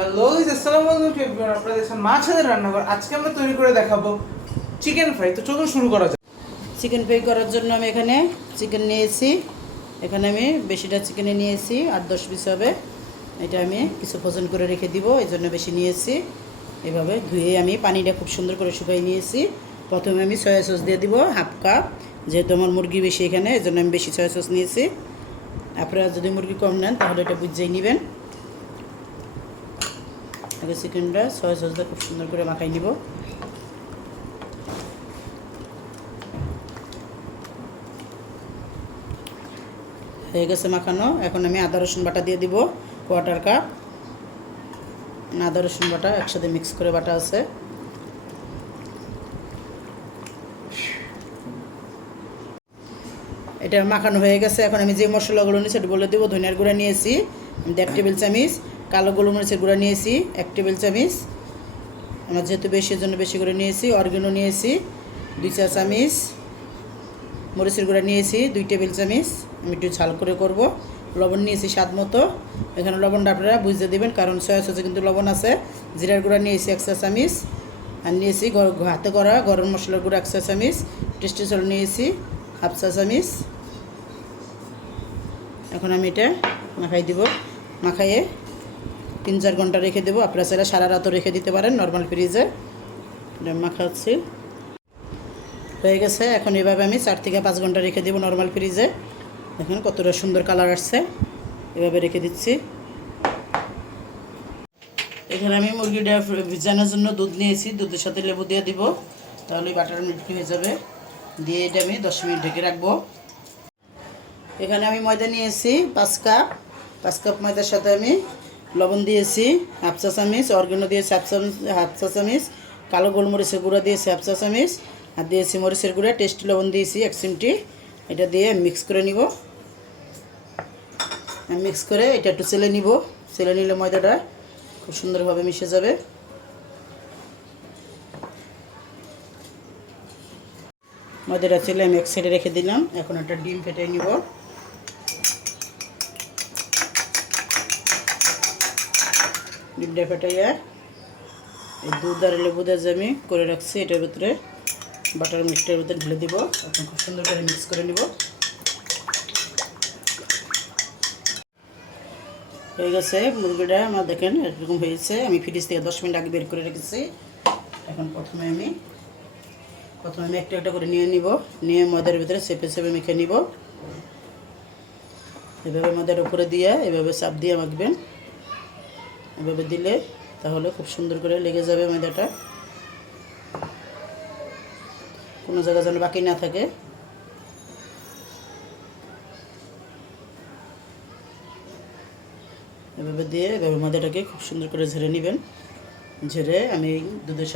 Hello আসসালামু আলাইকুম everyone, আপনারা দেখছেন মাছ হাজার রান্নাঘর। আজকে আমরা তৈরি করে দেখাবো চিকেন ফ্রাই। তো চলুন শুরু করা যাক। চিকেন ফ্রাই করার জন্য আমি এখানে চিকেন নিয়েছি। এখানে আমি বেশিটা চিকেনে নিয়েছি, 8-10 পিস হবে। এটা আমি কিছু ফ্রোজেন করে রেখে দিব, এই জন্য বেশি নিয়েছি। এভাবে ধুয়ে আমি পানিটা খুব সুন্দর করে শুকাই নিয়েছি। প্রথমে আমি সয়া সস দিয়ে দিব হাফ কাপ, যেহেতু আমার মুরগি বেশি এখানে, এই জন্য আমি বেশি সয়া সস নিয়েছি। আপনারা যদি মুরগি কম নেন তাহলে এটা বুঝেই নেবেন। আগে চিকেনটা সয়া সস দিয়ে খুব সুন্দর করে মাখাই নিব। হয়ে গেছে মাখানো। এখন আমি আদা রসুন বাটা দিয়ে দিব, কোয়ার্টার কাপ। আদা রসুন বাটা একসাথে মিক্স করে বাটা আছে। এটা মাখানো হয়ে গেছে। এখন আমি যে মশলাগুলো নিয়েছি সেটা বলে দেবো। ধনিয়ার গুঁড়া নিয়েছি 1.5 টেবিল চামচ, কালো গোলমরিচের গুঁড়া নিয়েছি 1 টেবিল চামচ, আমার যেহেতু বেশি জন্য বেশি করে নিয়েছি। অরিগানো নিয়েছি 2-4 চামচ, মরিচের গুঁড়া নিয়েছি 2 টেবিল চামচ, আমি একটু ঝাল করে করব। লবণ নিয়েছি স্বাদ মতো। এখানে লবণটা আপনারা বুঝতে দেবেন, কারণ সয়া সসে কিন্তু লবণ আছে। জিরার গুঁড়া নিয়েছি 1 চা চামচ, আর নিয়েছি হাতে করা গরম মশলার গুঁড়া 1 চা চামচ, টেস্টি সল্ট নিয়েছি 1/2 চা চামচ। এখন আমি এটা মাখাই দিব। মাখাইয়ে 3-4 ঘন্টা রেখে দেবো। আপনারা চাইলে সারা রাতও রেখে দিতে পারেন নর্মাল ফ্রিজে। এটা মাখাচ্ছি, হয়ে গেছে। এখন এভাবে আমি 4 থেকে 5 ঘন্টা রেখে দেবো নর্মাল ফ্রিজে। দেখুন কতটা সুন্দর কালার আসছে। এভাবে রেখে দিচ্ছি। এখানে আমি মুরগিটা ভিজানোর জন্য দুধ নিয়েছি, দুধের সাথে লেবু দিয়ে দিব, তাহলে বাটার মিল্কি হয়ে যাবে। দিয়ে এটা আমি 10 মিনিট ঢেকে রাখবো। এখানে আমি ময়দা নিয়েছি 5 কাপ। 5 কাপ ময়দার সাথে আমি লবণ দিয়েছি 1/2 চা চামচ, অর্গানো দিয়েছি 1/2 চা চামচ, কালো গোলমরিচের গুঁড়া দিয়েছি 1/2 চা চামচ, আর দিয়েছি মরিচের গুঁড়া, টেস্টি লবণ দিয়েছি 1 চিমটি। এটা দিয়ে মিক্স করে নিব। মিক্স করে এটা একটু চেলে নিব। চেলে নিলে ময়দাটা খুব সুন্দরভাবে মিশে যাবে। ময়দাটা চেলে আমি এক সাইডে রেখে দিলাম। এখন একটা ডিম ফেটে নিব। ডিমটা ফেটাইয়া এই দুধ আর লেবু দিয়ে যে আমি করে রাখছি এটার ভিতরে বাটার মিক্সটার ভিতরে ঢেলে দিব। এখন খুব সুন্দর করে মিক্স করে নিব। হয়ে গেছে মুরগিটা আমার, দেখেন এরকম হয়েছে। আমি ফ্রিজ থেকে 10 মিনিট আগে বের করে রেখেছি। এখন প্রথমে আমি একটা একটা করে নিয়ে নিব। নিয়ে ময়দার ভিতরে চেপে চেপে মেখে নিব। এভাবে ময়দার উপরে দিয়ে এভাবে চাপ দিয়ে মাখবেন। এভাবে দিলে তাহলে খুব সুন্দর করে লেগে যাবে ময়দাটা, কোনো জায়গা যেন বাকি না থাকে। এভাবে দিয়ে এভাবে ময়দাটাকে খুব সুন্দর করে ঝেড়ে নেবেন। ঝেড়ে আমি দুধের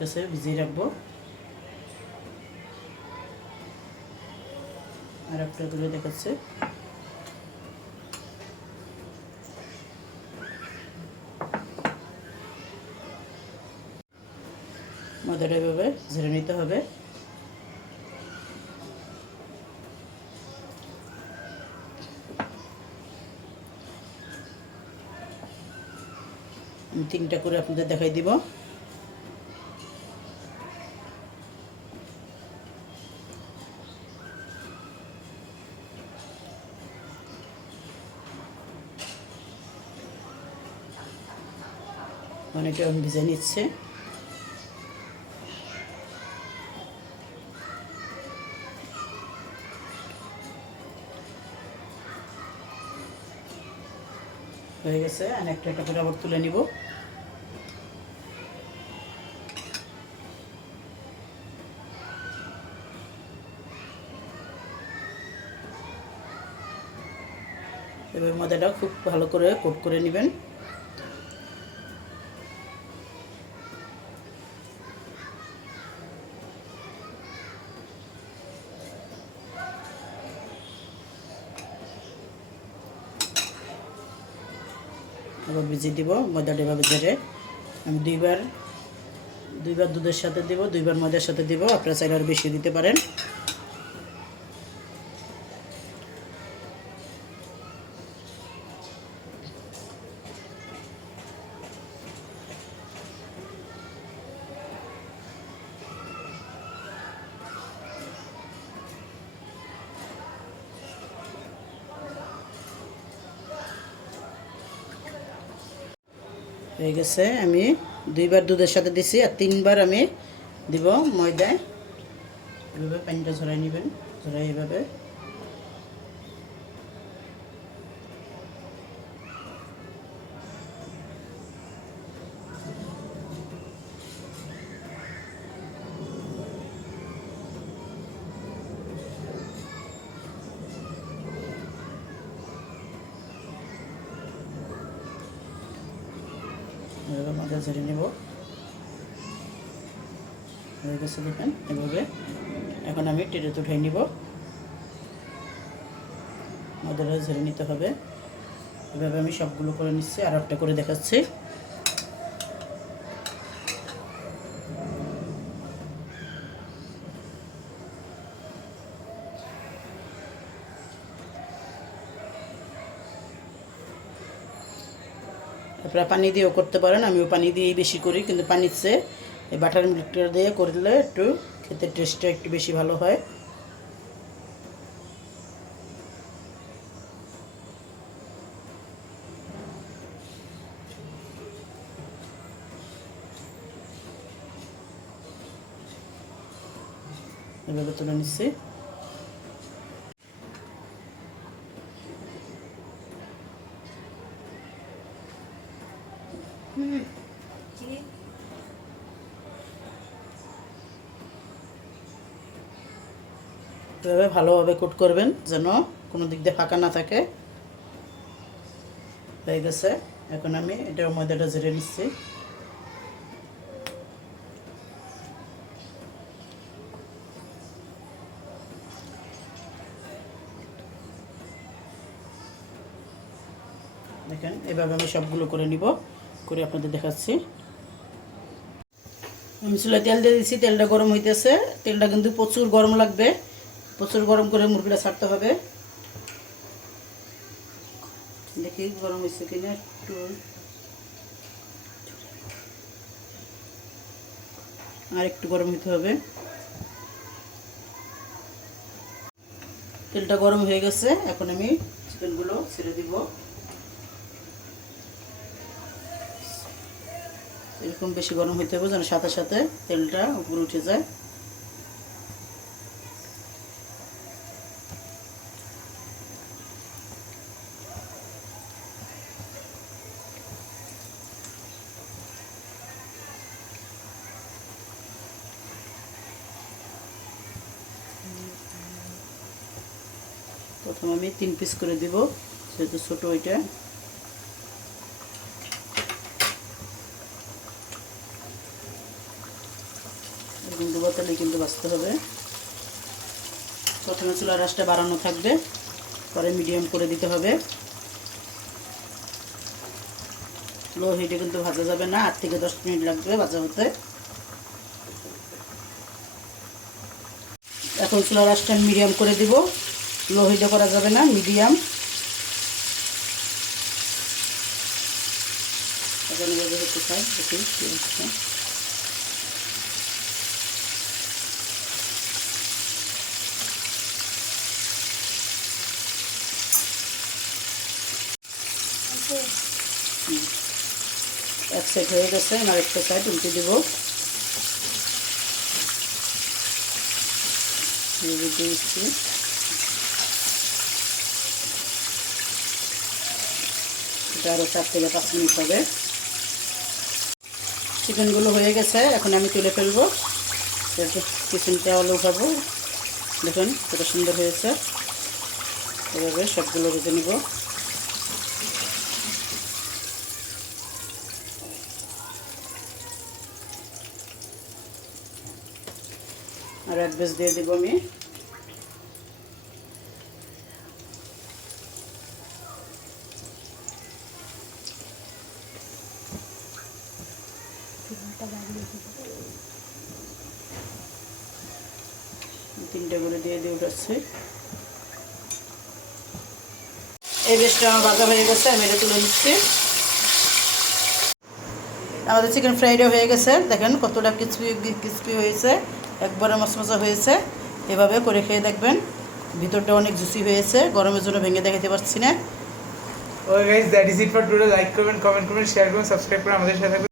কাছে ভিজিয়ে রাখবো। আর একটা তুলে দেখাচ্ছে। ময়দাটা এভাবে ঝেড়ে নিতে হবে। আমি 3টা করে আপনাদের দেখাই দিব। অনেকটা ভিজে নিচ্ছে। হয়ে গেছে। আর একটা একটা করে আবার তুলে নিব। এবার ময়দাটা খুব ভালো করে কোট করে নেবেন। আবার ভিজিয়ে দিব ময়দাটা। এভাবে ঝেড়ে আমি দুইবার দুধের সাথে দিব, 2বার ময়দার সাথে দিব। আপনারা চাইলে আর বেশি দিতে পারেন। হয়ে গেছে। আমি 2বার দুধের সাথে দিছি আর 3বার আমি দিব ময়দায়। এভাবে পানিটা ঝরাই নেবেন, ঝরাই এভাবে এভাবে ময়দা ঝরিয়ে নেব। হয়ে গেছে দেখেন এভাবে। এখন আমি টেরেতে উঠাই নিব। ময়দাটা ঝেড়ে নিতে হবে। এভাবে আমি সবগুলো করে নিচ্ছি, আর একটা করে দেখাচ্ছি। আপনারা পানি দিয়েও করতে পারেন, আমিও পানি দিয়েই বেশি করি, কিন্তু পানির চেয়ে এই বাটার মিল্কটা দিয়ে করলে একটু খেতে টেস্টটা একটু বেশি ভালো হয়। এভাবে তুলে নিচ্ছি। এভাবে ভালোভাবে কোট করবেন যেন কোনো দিক দিয়ে ফাঁকা না থাকে। হয়ে গেছে। এখন আমি এটার ময়দাটা ঝেড়ে নিচ্ছি। দেখেন এভাবে আমি সবগুলো করে নিব, করে আপনাদের দেখাচ্ছি। আমি চুলায় তেল দিয়ে দিচ্ছি, তেলটা গরম হইতেছে। তেলটা কিন্তু প্রচুর গরম লাগবে, প্রচুর গরম করে মুরগিটা ছাড়তে হবে। দেখি গরম হয়েছে কিনা, একটু আর একটু গরম হতে হবে। তেলটা গরম হয়ে গেছে। এখন আমি চিকেনগুলো ছেড়ে দিব। এরকম বেশি গরম হইতে হবে যেন সাথে সাথে তেলটা উপরে উঠে যায়। প্রথমে আমি 3 পিস করে দিব, যেহেতু ছোটো ওইটা। এরকম ডুবা তেলে কিন্তু বাঁচতে হবে। প্রথমে চুলার আঁচটা বাড়ানো থাকবে, পরে মিডিয়াম করে দিতে হবে। লো হিটে কিন্তু ভাজা যাবে না, 8 থেকে 10 মিনিট লাগবে ভাজা হতে। এখন চুলার আঁচটা মিডিয়াম করে দিব, লো হিটে করা যাবে না, মিডিয়াম। এখন এভাবে হতে চাই, দেখি কি হচ্ছে। এক সাইড হয়ে গেছে, আর একটা সাইড উল্টে দেব। দিচ্ছি, এটা আরও 4 থেকে 5 মিনিট হবে। চিকেনগুলো হয়ে গেছে, এখন আমি তুলে ফেলবো। কিচেন টাওয়ালে উঠাবো। দেখুন কত সুন্দর হয়েছে। এভাবে সবগুলো ভেজে নিব। আর এক বেশ দিয়ে দেবো আমি। তিনটে করে দিয়ে উঠাচ্ছি। এই বেশটা আমার ভাজা হয়ে গেছে, আমি এটা তুলে নিচ্ছি। আমাদের চিকেন ফ্রাইডও হয়ে গেছে। দেখেন কতটা ক্রিসপি হয়েছে, একবারে মচমচা হয়েছে। এভাবে করে খেয়ে দেখবেন, ভিতরটা অনেক জুসি হয়েছে। গরমের জন্য ভেঙে দেখাতে পারছি না। Okay guys, that is it for today. Like করবেন, কমেন্ট করবেন, শেয়ার করবেন, সাবস্ক্রাইব করে আমাদের সাথে থাকবেন।